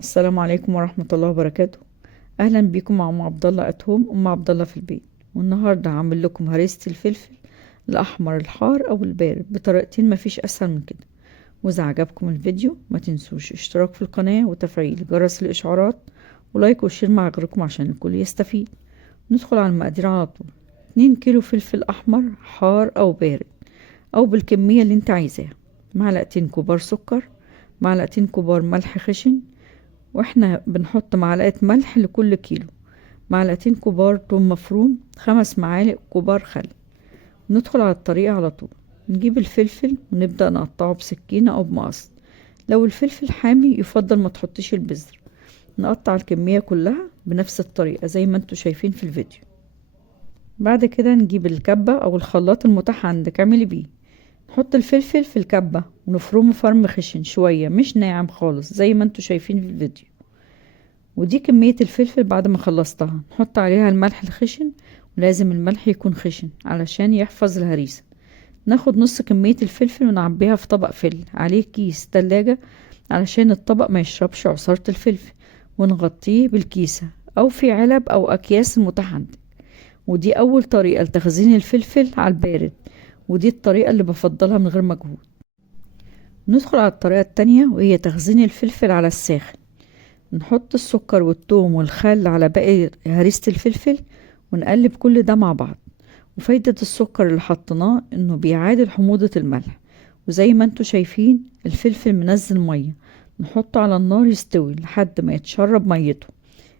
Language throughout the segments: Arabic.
السلام عليكم ورحمة الله وبركاته. اهلا بيكم مع ام عبد الله اتهوم ام عبد الله في البيت. والنهارده هعمل لكم هريسة الفلفل الاحمر الحار او البارد بطريقتين، مفيش اسهل من كده. واذا عجبكم الفيديو ما تنسوش اشتراك في القناة وتفعيل جرس الاشعارات ولايك وشير مع غيركم عشان الكل يستفيد. ندخل على المقادير على طول. 2 كيلو فلفل احمر حار او بارد او بالكمية اللي انت عايزاها. معلقتين كبار سكر، معلقتين كبار ملح خشن، واحنا بنحط معلقة ملح لكل كيلو، معلقتين كبار توم مفروم، 5 معالق كبار خل. ندخل على الطريقة على طول. نجيب الفلفل ونبدأ نقطعه بسكينة أو بمقص. لو الفلفل حامي يفضل ما تحطيش البذر. نقطع الكمية كلها بنفس الطريقة زي ما انتوا شايفين في الفيديو. بعد كده نجيب الكبة أو الخلاط المتاح عندك اعملي بيه. نحط الفلفل في الكبة ونفرمه فرم خشن شوية، مش ناعم خالص زي ما انتوا شايفين في الفيديو. ودي كمية الفلفل بعد ما خلصتها. نحط عليها الملح الخشن، ولازم الملح يكون خشن علشان يحفظ الهريسة. ناخد نص كمية الفلفل ونعبيها في طبق فل عليه كيس تلاجة علشان الطبق ما يشربش عصارة الفلفل، ونغطيه بالكيسة او في علب او اكياس المتاح عندك. ودي اول طريقة لتخزين الفلفل على البارد، ودي الطريقة اللي بفضلها من غير مجهود. ندخل على الطريقة التانية وهي تخزين الفلفل على الساخن. نحط السكر والثوم والخل على باقي هريسة الفلفل ونقلب كل ده مع بعض. وفايدة السكر اللي حطيناه انه بيعادل حموضة الملح. وزي ما انتوا شايفين الفلفل منزل مية، نحطه على النار يستوي لحد ما يتشرب ميته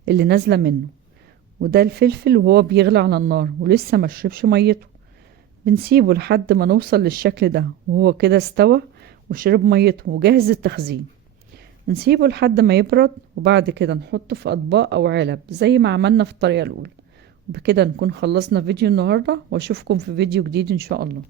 اللي نازلة منه. وده الفلفل وهو بيغلي على النار ولسه مشربش ميته. بنسيبه لحد ما نوصل للشكل ده وهو كده استوى وشرب ميته وجاهز للتخزين. نسيبه لحد ما يبرد، وبعد كده نحطه في اطباق او علب زي ما عملنا في الطريقة الاولى. وبكده نكون خلصنا فيديو النهاردة، واشوفكم في فيديو جديد ان شاء الله.